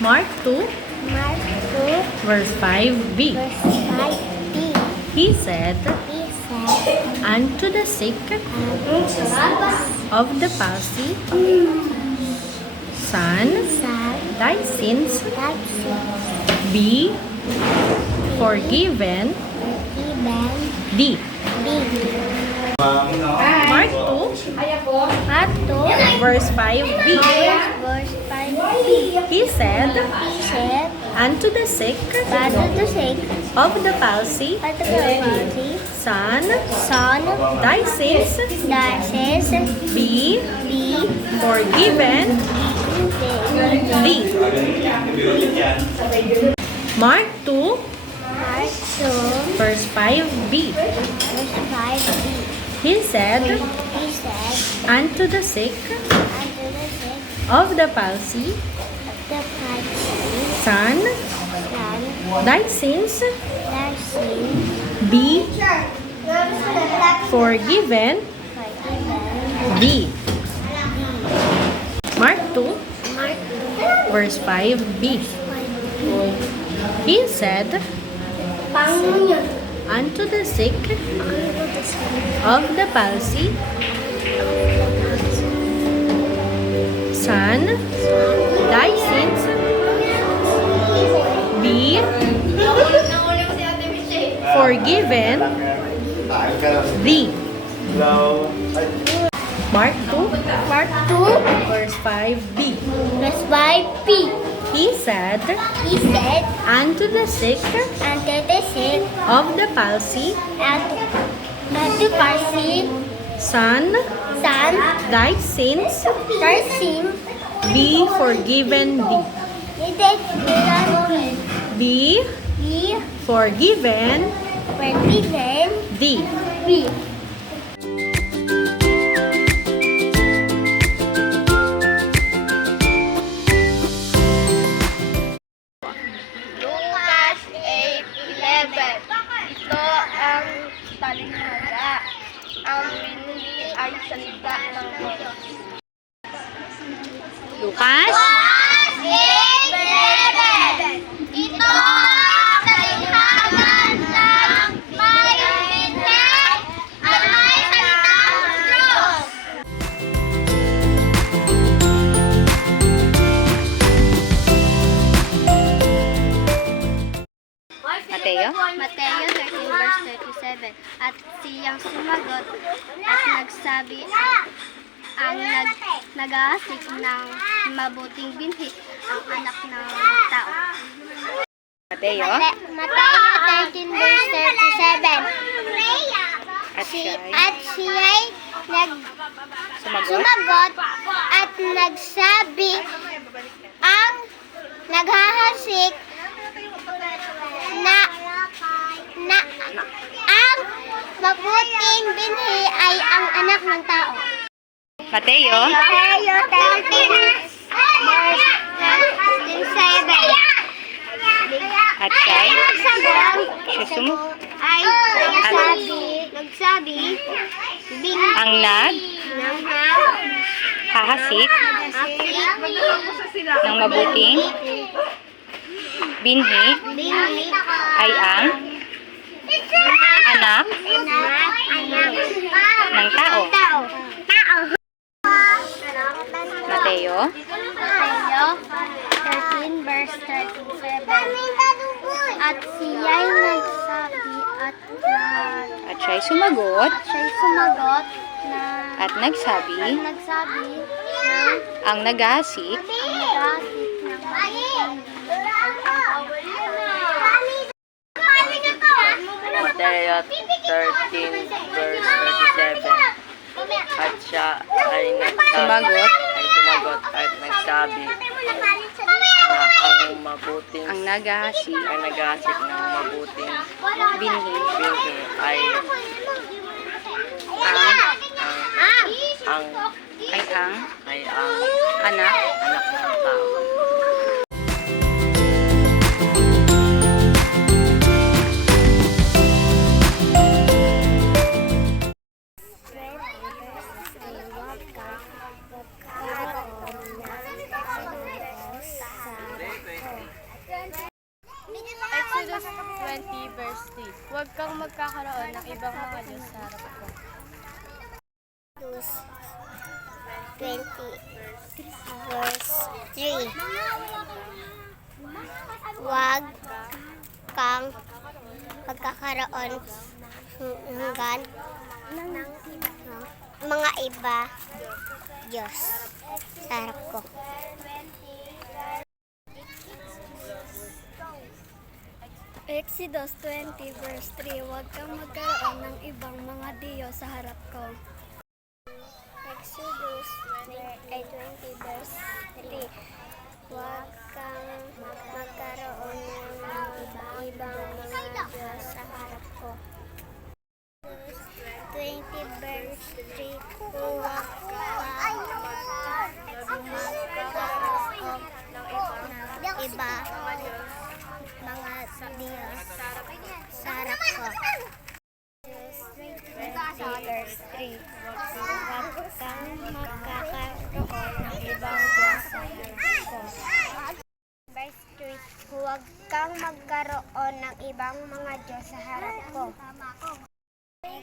Mark 2, Mark 2, verse 5b. verse 5b. He said, He said, Unto the sick of the palsy, Son, Son, thy sins that sins be forgiven forgiven thee. thee. Mark 2, Mark 2, verse 5b. verse 5b. He said, He Unto the sick Father to sake, of the palsy, Father to body, Son, Son, thy sins that says, be be forgiven thee. Mark 2, Mark 2, verse 5b. verse 5b. He said, He said, Unto the sick Unto the sick of the palsy, of the palsy, Son, Son, thy sins their sin, be forgiven. forgiven thee. Mark 2, Mark verse 5b. He said, Unto the sick of the palsy, Son, thy sins be forgiven. Hello. Mark 2, Mark 2, verse 5b. verse 5b. He said, He said, Unto the sick Unto the sick of the palsy, at the palsy, Son, Son, thy sins their sin, be forgiven thee. Be be forgiven forgiven thee. be. Salita ng. Lucas 37 At siyang sumagot at nagsabi ang nag nag-aasik ng mabuting binhi ang anak ng tao. Mateo? Mateo 13 verse 37 At Si, siya'y at siya'y nag sumagot? sumagot at nagsabi ang naghahasik na na ang mabuting binhi ay ang anak ng tao. Mateo? Mateo 13 verse 7 At siya sumagot? ay nagsabi, nagsabi, bin, Ang nag? Ng hahasik hahasik ng mabuting binhi? Binhi. Ay ang? Anak ng tao. tao. Tao. Mateo? Mateo 13 verse 37 At siya'y nagsabi at nag At siya'y sumagot siya'y sumagot na at nagsabi at nagsabi ng ang nag-ahasik ang nagahasik ng Mateo 13 verse 37 At siya ay nagsabi Sumagot? ay sumagot at nagsabi na ang mabuting ang nag-ahasik ay nagasik ng mabuting binhi binhi ay ang ang ay ang ay ang anak anak ng tao. Huwag kang magkakaroon ng ibang mga Diyos sa harap ko. 20 verse 3 Huwag kang magkakaroon hanggan ng mga iba Diyos sa harap ko. Exodus 20 verse 3 Huwag kang magkaroon ng ibang mga Diyos sa harap ko. Exodus 20 verse 3 Huwag kang magkaroon ng ibang mga Diyos sa harap ko. 20 verse 3 Huwag kang magkaroon ng iba mga Diyos sa harap ko. 20 verse 3 Huwag kang magkakaroon ng ibang Diyos sa harap ko. Verse 3 Huwag kang magkaroon ng ibang mga Diyos sa harap ko. 20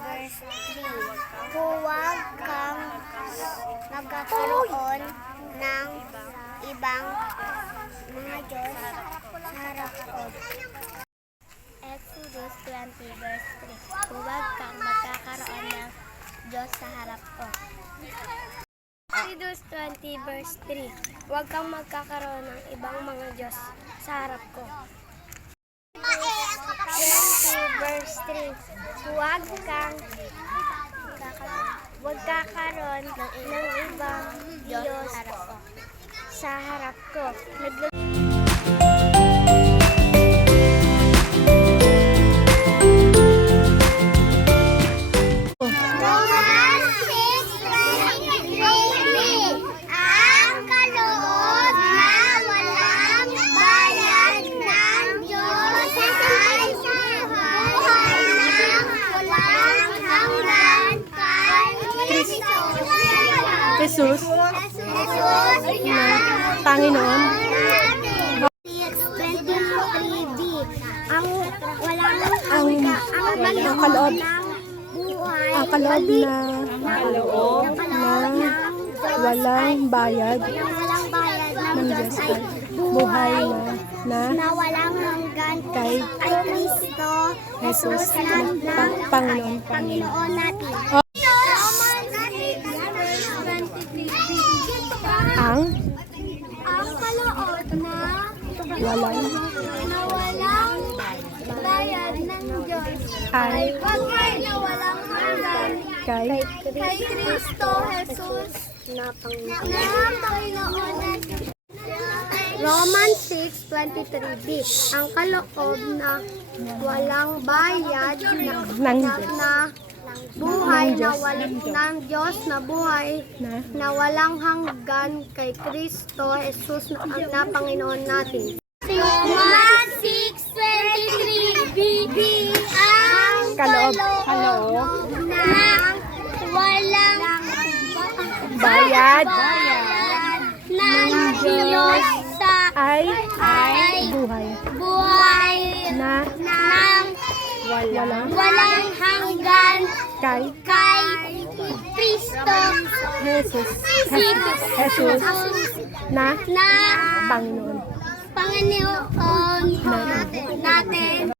verse 3 Huwag kang magkakaroon ng ibang mga Diyos sa harap ko. Exodus 20 verse 3 Huwag kang magkakaroon ng Diyos sa harap ko. Exodus 20 verse 3 Huwag kang magkakaroon ng ibang mga Diyos sa harap ko. 20 verse 3 Huwag kang Huwag kakaroon ng ibang Diyos sa harap ko. Naglo- Jesus Jesus na Panginoon. ang walang Ang, ang kaloob, ang kaloob na na walang bayad ng Diyos Diyos ay ay buhay na, na walang hanggan Kay ay Kristo Jesus na, na na pa- Panginoon. Panginoon natin. Ang Ang kaloob na walang na walang bayad ng Diyos ay bagay na walang hanggan kay kay Kristo Jesus na Panginoon. Romans 6.23b Ang kaloob na walang bayad na, Ng na, na buhay na walang ng Diyos na buhay na na walang hanggan kay Kristo Jesus na, na Panginoon natin. Romans 6.23b Ang Kaloob. kaloob na walang bayad ng Diyos sa ay ay buhay buhay na ng walang walang hanggan kay kay Kristo Jesus. Jesus Jesus na na Panginoon. Panginoon natin.